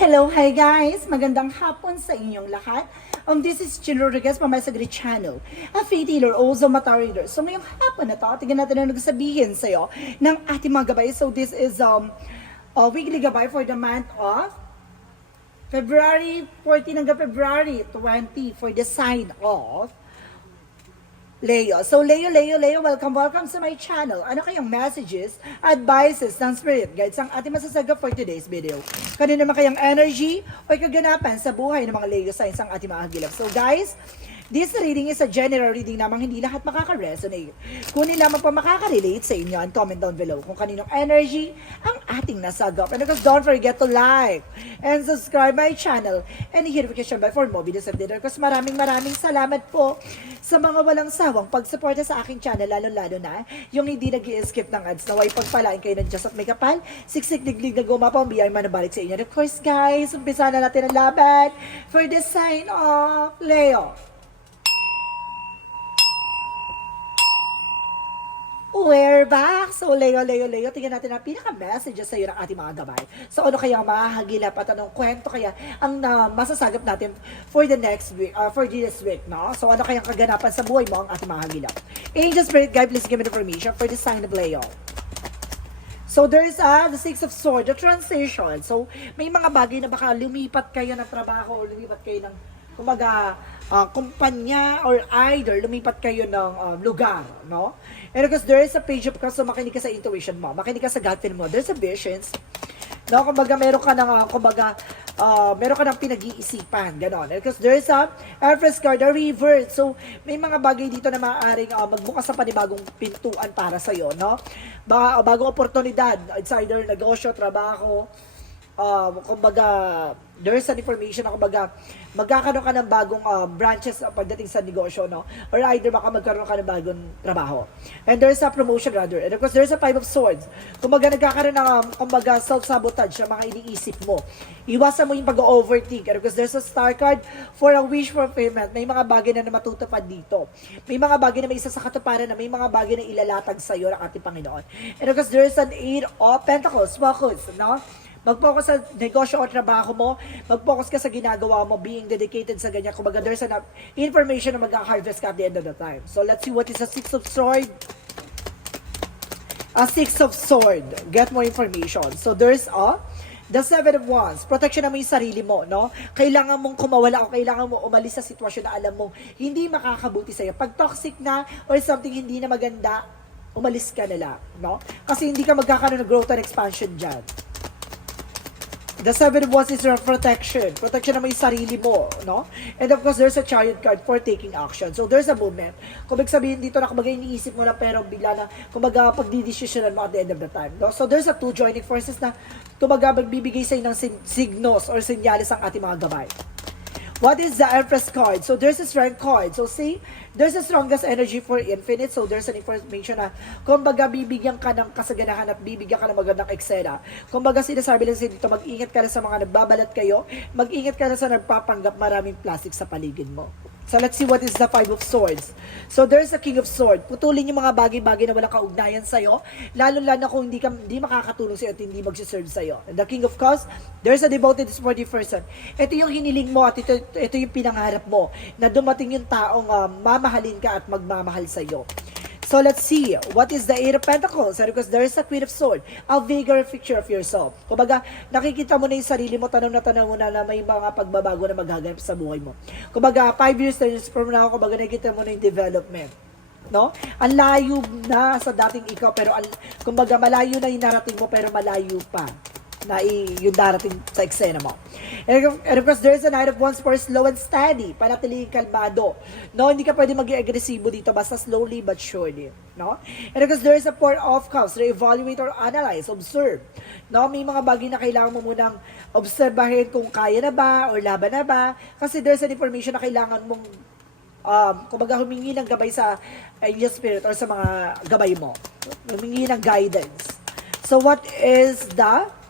Hello, hi guys! Magandang hapon sa inyong lahat. This is Chin Rodriguez from my Sagri channel, a faith healer, also mata reader. So ngayong hapon na to, tingnan natin ang nagsabihin sa'yo ng ating mga gabay. So this is a weekly gabay for the month of February 14 hanggang February 20 for the sign of Leo. So Leo, welcome sa my channel. Ano kayong messages, advices ng spirit guides ang ating masasagap for today's video? Kanina naman kayang energy o kaganapan sa buhay ng mga Leo signs ang ating mahagilap. So guys, this reading is a general reading namang hindi lahat makaka-resonate. Kunin lamang pa makaka-relate sa inyo and comment down below kung kaninong energy ang ating nasagap. And of course, don't forget to like and subscribe my channel and hit notification bell for more videos updated. Because maraming salamat po sa mga walang sawang pagsuporta sa aking channel, lalo-lalo na yung hindi nag-i-skip ng ads. Naway pagpalain kayo ng Diyos at may kapal, siksik diglig na gumapang biyay manabalik sa inyo. And of course guys, umpisa na natin ang laban for the sign of Leo. We're back! So, Leo, tingnan natin ang pinaka-messages sa iyo ng ating mga gabay. So, ano kaya ang mahahagilap at anong kwento kaya ang masasagap natin for the next week, for this week, no? So, ano kaya ang kaganapan sa buhay mo ang ating mahahagilap? Angel Spirit Guide, please give me the information for the sign of Leo. So, there is the Six of Swords, the transition. So, may mga bagay na baka lumipat kayo ng trabaho o lumipat kayo ng, kumbaga, kumpanya or either lumipat kayo ng lugar, no? And because there is a page of cups, so makinig ka sa intuition mo, makinig ka sa gut feel mo, there's a visions, no? Kumbaga, meron ka ng pinag-iisipan, ganon. And because there is a Empress card, a revert, so may mga bagay dito na maaaring magbukas sa panibagong pintuan para sa'yo, no? Bagong oportunidad, it's either negosyo, trabaho, kumbaga, there's an information na kumbaga, magkakaroon ka ng bagong branches pagdating sa negosyo, no? Or either baka magkaroon ka ng bagong trabaho. And there's a promotion rather. And of course, there's a Five of Swords. Kumbaga, nagkakaroon ng kumbaga, self-sabotage sa mga iniisip mo. Iwasan mo yung pag-overthink. And of course, there's a Star card for a wish fulfillment. May mga bagay na matutupad dito. May mga bagay na may isa sa katuparan na may mga bagay na ilalatag sa iyo ng ating Panginoon. And of course, there's an Eight of Pentacles. Focus, no? Mag-focus sa negosyo o trabaho mo, mag-focus ka sa ginagawa mo, being dedicated sa ganyan. Kumbaga, there's enough information na mag-harvest ka at the end of the time. So, let's see what is a Six of Sword. A Six of Sword. Get more information. So, there's the Seven of Wands. Protection na mo yung sarili mo, no? Kailangan mong kumawala o kailangan mo umalis sa sitwasyon na alam mong hindi makakabuti sa'yo. Pag toxic na or something hindi na maganda, umalis ka na lang, no? Kasi hindi ka magkakaroon ng growth and expansion dyan. The Seven of Wands is your protection. Protection naman yung sarili mo, no? And of course, there's a Chariot card for taking action. So, there's a movement. Kung sabihin dito na kumbaga iniisip mo na pero bigla na kumbaga pagdidesisyonan mo at the end of the time, no? So, there's a two joining forces na kumbaga magbibigay sa'yo ng signos or senyales ang ating mga gabay. What is the Empress card? So, there's a Strength card. So, see, there's the strongest energy for infinite. So, there's an information na, kumbaga, bibigyan ka ng kasaganahan at bibigyan ka ng magandang eksena. Kumbaga, sinasabi lang dito, mag-ingat ka na sa mga nagbabalat kayo, mag-ingat ka na sa nagpapanggap maraming plastic sa paligid mo. So, let's see what is the Five of Swords. So, there's the King of Swords. Putulin yung mga bagay-bagay na walang kaugnayan sa'yo, lalo-lalo kung hindi makakatulong sa'yo at hindi magsiserve sa'yo. And the King of Cups, there's a devoted sportive person. Ito yung hiniling mo at ito yung pinangarap mo na dumating yung taong mamahalin ka at magmamahal sa'yo. So, let's see. What is the Eight of Pentacles? Because there is a Queen of Swords. A vigor picture of yourself. Kumbaga, nakikita mo na yung sarili mo, tanong mo na may mga pagbabago na maghaganap sa buhay mo. Kumbaga, 5 years, 10 years from now, kumbaga, nakikita mo na yung development. No? Ang layo na sa dating ikaw, pero kumbaga, malayo na yung narating mo, pero malayo pa na yung darating sa eksena mo. And of course, there's a Knight of Wands for slow and steady. Panatiling kalmado. No, hindi ka pwede maging agresibo dito, basta slowly but surely. No? And of course, there's a Four of Cups. Re-evaluate or analyze, observe. No, may mga bagay na kailangan mo munang obserbahin kung kaya na ba or laban na ba. Kasi there's an information na kailangan mong kumbaga humingi ng gabay sa angel spirit or sa mga gabay mo. Humingi ng guidance. So, what is the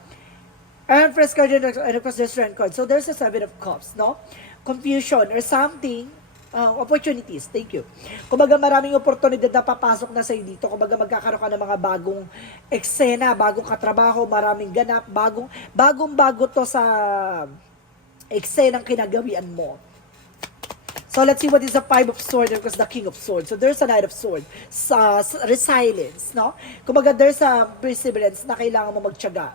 Empress card and of course the Strength card. So there's a Seven of Cups, no? Confusion or something Opportunities. Thank you. Kumbaga maraming oportunidad na papasok na sa'yo dito. Kumbaga magkakaroon ka ng mga bagong eksena, bagong katrabaho, maraming ganap, bagong-bago to sa eksenang kinagawian mo. So let's see what is the Five of Swords because the King of Swords. So there's a Knight of Swords. Resilience, no? Kumbaga there's a perseverance na kailangan mo magtiyaga.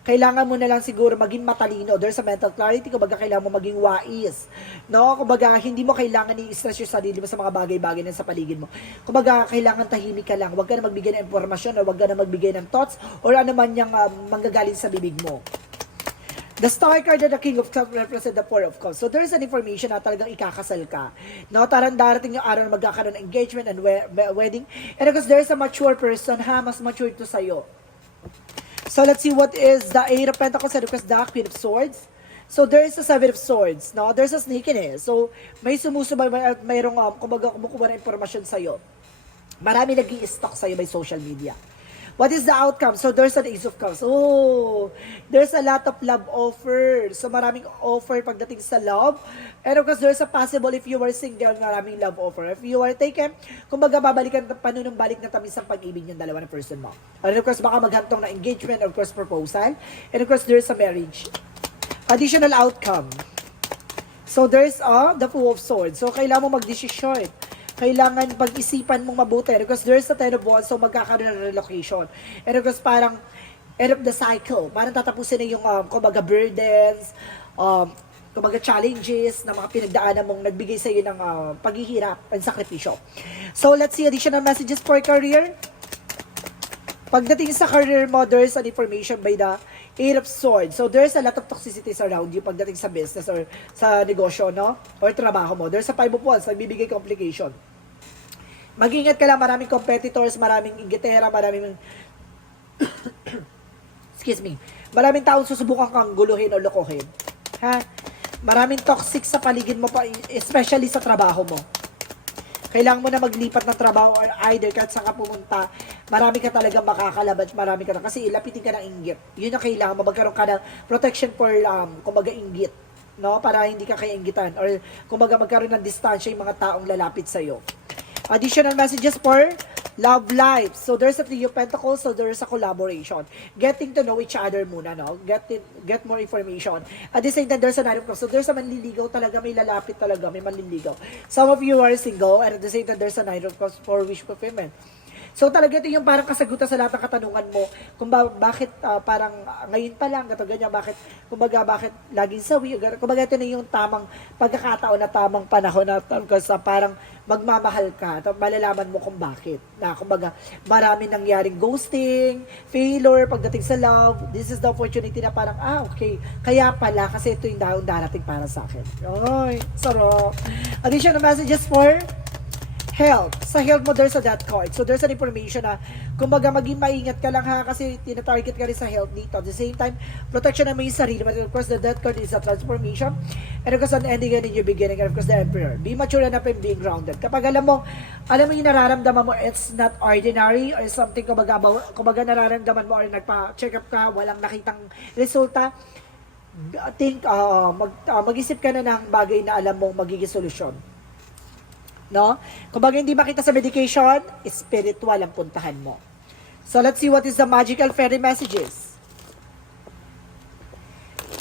Kailangan mo na lang siguro maging matalino. There's a mental clarity. Kumbaga kailangan mo maging wais. No? Kumbaga hindi mo kailangan i-stress yung sarili mo sa mga bagay-bagay na sa paligid mo. Kumbaga kailangan tahimik ka lang. Huwag ka na magbigay ng impormasyon o huwag ka na magbigay ng thoughts or ano man yung manggagaling sa bibig mo. The Star card and the King of Cups represent the Four of Cups. So there's an information na talagang ikakasal ka. No, darating yung araw na magkakaroon ng engagement and wedding. And because there's a mature person, mas mature to sa'yo. So let's see what is the Eight of Pentacles and because the Queen of Swords. So there is a Seven of Swords. No, there's a sneakiness. So may sumusubay, mayroong kumbaga kumukuha ng impormasyon sa'yo. Marami nag-i-stalk sa'yo by social media. What is the outcome? So there's an Ace of Cups. Oh, there's a lot of love offers. So maraming offer pagdating sa love. And of course, there's a possible if you were single, maraming love offer. If you are taken, kumbaga babalikan panunumbalik na tamis ang pag-ibig ng dalawa ng person mo. And of course, baka maghantong na engagement, of course, proposal. And of course, there's a marriage. Additional outcome. So there's the Fool of Swords. So kailangan mo mag-desisyon. Kailangan pag-isipan mong mabuti because there's a Ten of Wands, so magkakaroon ng relocation. And of course, parang end of the cycle. Parang tatapusin na yung kumbaga burdens, kumbaga challenges na mga pinagdaanan mong nagbigay sa iyo ng paghihirap and sakripisyo. So let's see additional messages for career. Pagdating sa career mo, there's an information by the Eight of Swords. So there's a lot of toxicities around you pagdating sa business or sa negosyo, no? Or trabaho mo. There's a Five of Wands, nagbibigay complication. Mag-ingat ka lang, maraming competitors, maraming inggitera, maraming excuse me, maraming taong susubukan kang guluhin o lokohin. Ha? Maraming toxic sa paligid mo, especially sa trabaho mo. Kailangan mo na maglipat ng trabaho or either kahit saan ka pumunta, marami ka talagang makakalaban, marami ka na, kasi ilapitin ka ng inggit. Yun ang kailangan mo, magkaroon ka ng protection for, kumbaga, inggit. No? Para hindi ka kaya inggitan. Or, kumbaga, magkaroon ng distansya yung mga taong lalapit sa'yo. Additional messages for love life. So there's a Three of Pentacles, so there's a collaboration. Getting to know each other muna, no? Get more information. At the same time, there's a Nine of Cups. So there's a manliligaw talaga, may lalapit talaga, may manliligaw. Some of you are single, and at the same time, there's a Nine of Cups for wish fulfillment. So talaga ito yung parang kasagutan sa lahat ng katanungan mo kung bakit parang ngayon pa lang gato ganyan, bakit kumbaga bakit laging sawi, kumbaga ito na yung tamang pagkakataon na tamang panahon na parang magmamahal ka at malalaman mo kung bakit na kumbaga marami nangyaring ghosting, failure pagdating sa love. This is the opportunity na parang okay, kaya pala kasi ito yung darating para sa akin. Ay, sarap. Additional messages for health. Sa health mo, there's a death card. So, there's an information na, kumbaga, maging maingat ka lang ha, kasi tinatarget ka rin sa health dito. At the same time, protection naman yung sarili. But of course, the death card is a transformation. And of course, an ending and a new beginning. And of course, the Emperor. Be mature enough and being grounded. Kapag alam mo yung nararamdaman mo, it's not ordinary or something, kumbaga nararamdaman mo or nagpa-check up ka, walang nakitang resulta, mag-isip ka na ng bagay na alam mong magiging solusyon. No? Kung hindi makita sa medication, spiritual ang puntahan mo. So, let's see what is the magical fairy messages.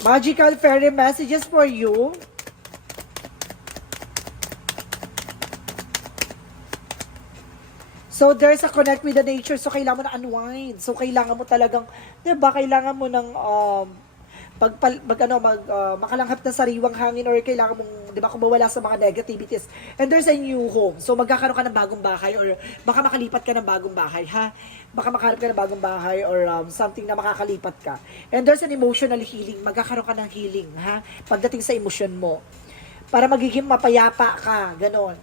Magical fairy messages for you. So, there's a connect with the nature. So, kailangan mo na unwind. So, kailangan mo talagang, diba, kailangan mo ng makalanghap ng sariwang hangin or kailangan mong, di ba, kumawala sa mga negativities. And there's a new home. So, magkakaroon ka ng bagong bahay or baka makalipat ka ng bagong bahay, ha? Baka makahanap ka ng bagong bahay or something na makakalipat ka. And there's an emotional healing. Magkakaroon ka ng healing, ha? Pagdating sa emosyon mo. Para magiging mapayapa ka, ganon.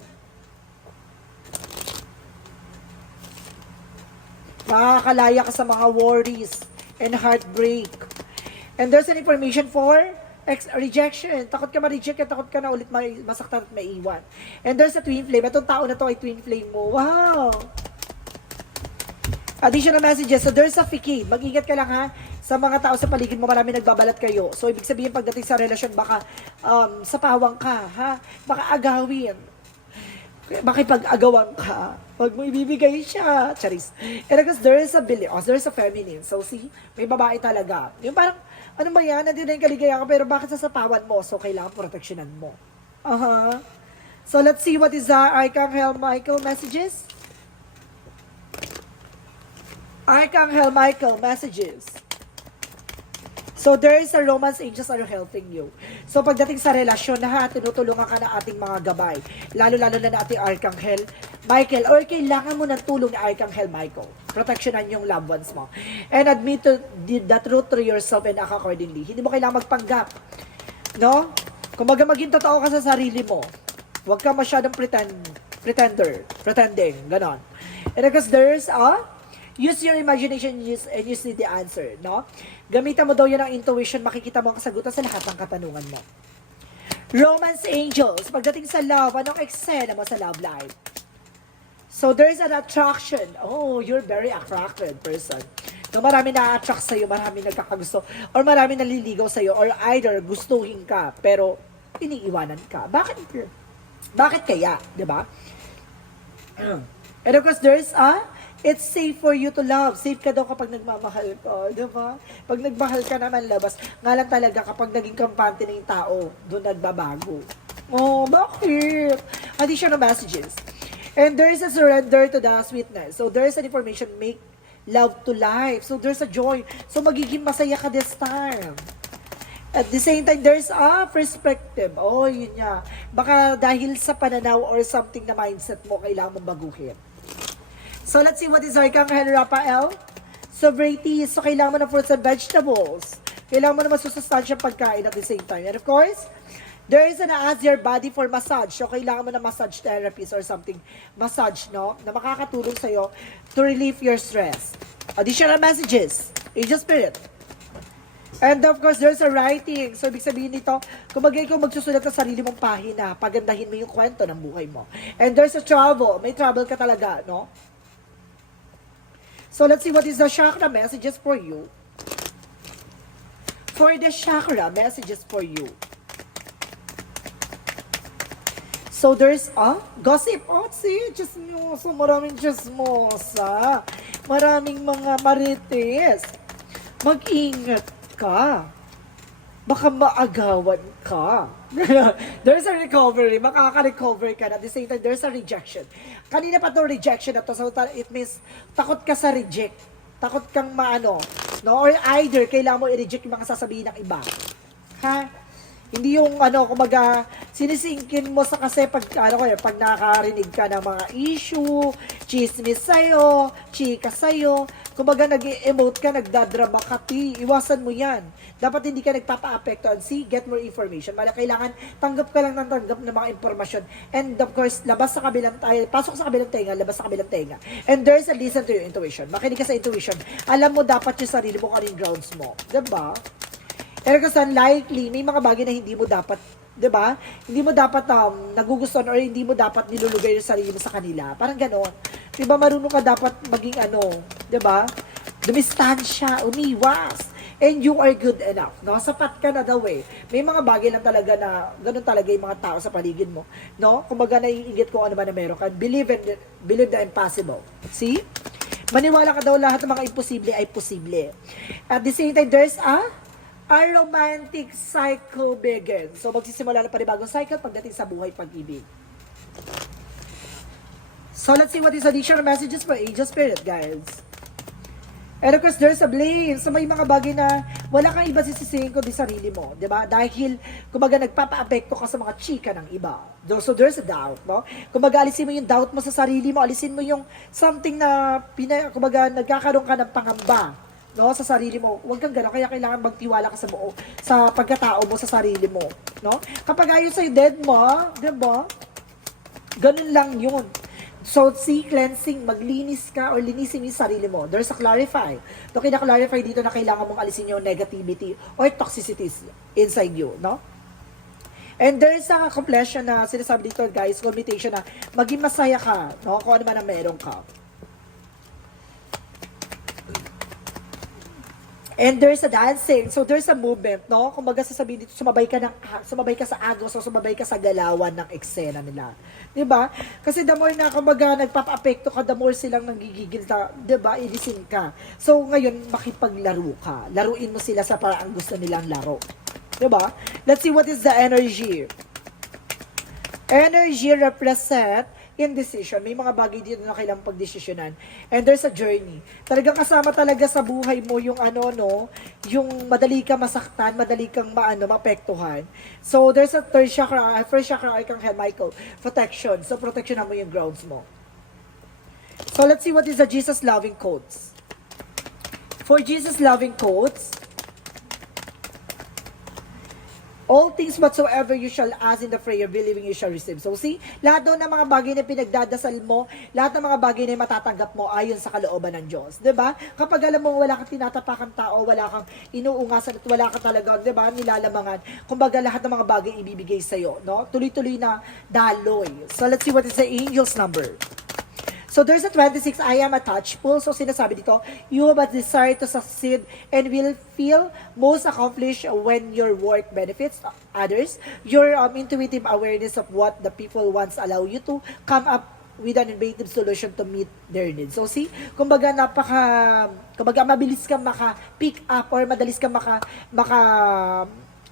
Makakalaya ka sa mga worries and heartbreak. And there's an information for rejection. Takot ka ma-reject, takot ka na ulit masaktan at maiwan. And there's a twin flame. Itong tao na to ay twin flame mo. Wow! Additional messages. So there's a facade. Mag-ingat ka lang ha. Sa mga tao sa paligid mo, marami nagbabalat kayo. So ibig sabihin pagdating sa relasyon, baka sa pawang ka, ha? Baka agawin. Makipag-agawan ka. Pag mo ibibigay siya. Charis. And because there is a there is a feminine. So see, may babae talaga. Yung parang, ano ba yan? Nandun na yung kaligayahan ka, pero bakit sasapawan mo? So kailangan proteksyonan mo. So let's see what is the Archangel Michael messages. Archangel Michael messages. So there is a romance angels are helping you. So pagdating sa relasyon na tinutulungan ka ng ating mga gabay. Lalo-lalo na ating Archangel Michael. Or kailangan mo ng tulong ni Archangel Michael. Proteksyonan yung loved ones mo. And admit to the truth to yourself and act accordingly. Hindi mo kailangan magpanggap. No? Kung maging totoo ka sa sarili mo, huwag ka masyadong pretending. Ganon. And because there's use your imagination and you see the answer, no? Gamitan mo daw yun ang intuition, makikita mo ang kasagutan sa lahat ng katanungan mo. Romance angels, pagdating sa love, anong eksena mo sa love life? So there's an attraction. Oh, you're very attracted person. No, marami na-attract sa'yo, marami nagkakagusto, or marami naliligaw sa'yo, or either gustuhin ka, pero iniiwanan ka. Bakit kaya? Diba? And of course, there's it's safe for you to love. Safe ka daw kapag nagmamahal ka, di ba? Pag nagmahal ka naman labas, nga lang talaga kapag naging kampante na yung tao, doon nagbabago. Oh, bakit? Additional messages. And there is a surrender to the sweetness. So there is an information, make love to life. So there's a joy. So magiging masaya ka this time. At the same time, there's a perspective. Oh, yun nga. Baka dahil sa pananaw or something na mindset mo, kailangan mong baguhin. So, let's see what is Archangel Raphael. Sobriety. So, kailangan mo ng fruits and vegetables. Kailangan mo na masusustansyang pagkain at the same time. And of course, there is an ask your body for massage. So, kailangan mo na massage therapies or something. Massage, no? Na makakatulong sa'yo to relieve your stress. Additional messages. Angel Spirit. And of course, there's a writing. So, ibig sabihin nito, kung ikaw magsusulat sa sarili mong pahina, pagandahin mo yung kwento ng buhay mo. And there's a travel. May travel ka talaga, no? So, let's see what is the chakra messages for you. For the chakra messages for you. So, there's gossip. Oh, see, chismosa. Maraming chismosa. Maraming mga marites. Mag-ingat ka. Baka maagawan ka. There's a recovery. Makaka-recover ka na. At the same time, there's a rejection. Kanina pa itong rejection na to. So, it means, takot ka sa reject. Takot kang maano. No? Or either, kailangan mo i-reject yung mga sasabihin ng iba. Ha? Hindi yung kumaga, sinisingkin mo sa kasi pag nakakarinig ka ng mga issue, chismis sa'yo, chika sa'yo, kumaga nag-emote ka, nagdadrama ka, iwasan mo yan. Dapat hindi ka nagpapa-apektuhan. See, get more information. Kailangan tanggap ka lang ng tanggap ng mga informasyon. And of course, pasok sa kabilang tenga, labas sa kabilang tenga. And there's a listen to your intuition. Makinig ka sa intuition. Alam mo dapat yung sarili mo, kung grounds mo. Diba? Pero kasi unlikely, may mga bagay na hindi mo dapat, 'di ba? Hindi mo dapat nagugustuhan or hindi mo dapat nilulugay yung sarili mo sa kanila. Parang gano'n. 'Di ba marunong ka dapat maging 'di ba? Dumistansya, umiwas. And you are good enough, no? Sapat ka na daw eh. May mga bagay lang talaga na gano'n talaga yung mga tao sa paligid mo, no? Kumbaga naiingit kung ano man na meron ka. Believe the impossible. See? Maniwala ka daw lahat ng mga imposible ay posible. At the same time, there's a romantic cycle begins. So, magsisimula na panibagong cycle pagdating sa buhay pag-ibig. So, let's see what is additional messages for Angel Spirit, guys. And of course, there's a blame. So, may mga bagay na wala kang iba sisisihin kundi sarili mo. Diba? Dahil, kumbaga, nagpapa-apekto ka sa mga chika ng iba. So, there's a doubt, no? Kumbaga, alisin mo yung doubt mo sa sarili mo. Alisin mo yung something na, kumbaga, nagkakaroon ka ng pangamba, no, sa sarili mo. Huwag kang gano'n. Kaya kailangan magtiwala ka sa pagkatao mo, sa sarili mo. No? Kapag ayaw sa'yo dead mo, diba? Ganun lang yun. So, see, cleansing, maglinis ka or linisin mo yung sarili mo. There's a clarify. So, kina-clarify dito na kailangan mong alisin yung negativity or toxicities inside you, no? And there is a completion na sinasabi dito, guys, commutation na maging masaya ka, no? Kung ano man ang meron ka. And there's a dancing. So there's a movement, no? Kumbaga sasabihin dito, sumabay ka sa agos o sumabay ka sa galawan ng eksena nila. 'Di ba? Kasi the more na kumbaga nagpapa-apekto ka, the more silang nanggigigil, 'di ba? Ilisin ka. So ngayon makipaglaro ka. Laruin mo sila sa parang gusto nilang laro. 'Di ba? Let's see what is the energy. Energy represent indecision. May mga bagay dito na kailangang pagdesisyonan. And there's a journey. Talagang kasama talaga sa buhay mo yung yung madali ka masaktan, madali kang mapektuhan. So there's a third chakra, first chakra, Archangel Michael, protection. So protection mo yung grounds mo. So let's see what is the Jesus loving quotes. For Jesus loving quotes, all things whatsoever you shall ask in the prayer, believing you shall receive. So see, lahat doon ng mga bagay na pinagdadasal mo, lahat ng mga bagay na matatanggap mo ayon sa kalooban ng Diyos. 'Di ba? Kapag alam mo wala kang tinatapakang tao, wala kang inuungasan at wala kang talaga, 'di ba, nilalamangan, kumbaga lahat ng mga bagay ibibigay sa iyo, no? Tuloy-tuloy na daloy. So let's see what is the angel's number. So there's a 26, I am attachable. So sinasabi dito, you have a desire to succeed and will feel most accomplished when your work benefits others. Your intuitive awareness of what the people wants allow you to come up with an innovative solution to meet their needs. So see, kumbaga mabilis kang maka-pick up or madalis kang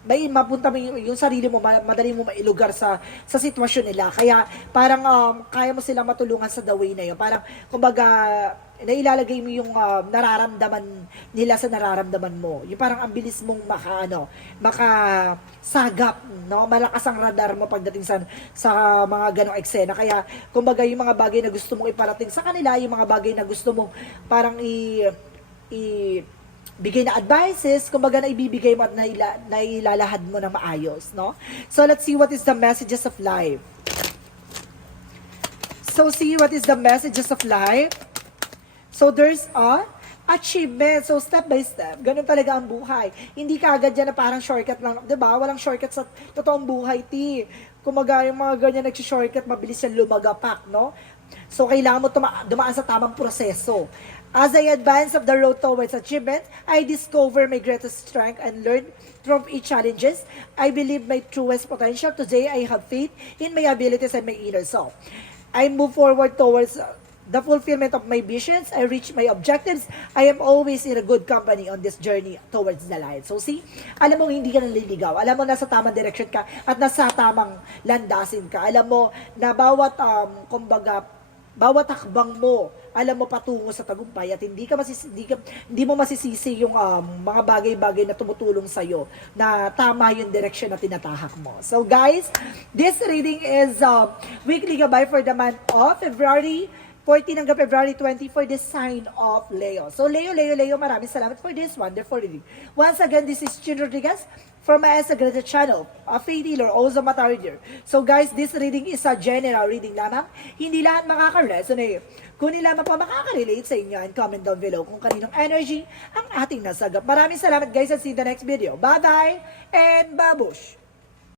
may mapunta mo yung sarili mo, madali mo mailugar sa sitwasyon nila. Kaya parang kaya mo silang matulungan sa the way na yun. Parang kumbaga nailalagay mo yung nararamdaman nila sa nararamdaman mo. Yung parang ang bilis mong makasagap, no? Malakas ang radar mo pagdating sa mga ganong eksena. Kaya kumbaga yung mga bagay na gusto mong iparating sa kanila, yung mga bagay na gusto mong parang bigay na advices, kumbaga na ibibigay mo at nailalahad mo ng maayos, no? So let's see what is the messages of life. So see what is the messages of life. So there's a achievement. So step by step, ganun talaga ang buhay. Hindi ka agad yan na parang shortcut lang, 'di ba? Walang shortcut sa totoong buhay, ti. Kumaga yung mga ganyan nagsi-shortcut, mabilis yan lumagapak, no? So kailangan mo dumaan sa tamang proseso. As I advance of the road towards achievement, I discover my greatest strength and learn from each challenges. I believe my truest potential. Today, I have faith in my abilities and my inner self. I move forward towards the fulfillment of my visions. I reach my objectives. I am always in a good company on this journey towards the light. So see, alam mo hindi ka naliligaw. Alam mo nasa tamang direction ka at nasa tamang landasin ka. Alam mo na bawat hakbang mo, alam mo patungo sa tagumpay at hindi mo masisisi yung mga bagay-bagay na tumutulong sa iyo na tama yung direction na tinatahak mo. So guys, this reading is weekly gabay for the month of February 14 hanggang February 20 for the sign of Leo. So Leo, maraming salamat for this wonderful reading. Once again, this is Chin Rodriguez from my Instagram channel, a faith healer, also mata reader. So guys, this reading is a general reading lamang. Hindi lahat makaka-resonate. Kung nila pa makaka-relate sa inyo, and comment down below kung kaninong energy ang ating nasagap. Maraming salamat guys, and see you in the next video. Bye-bye and babush!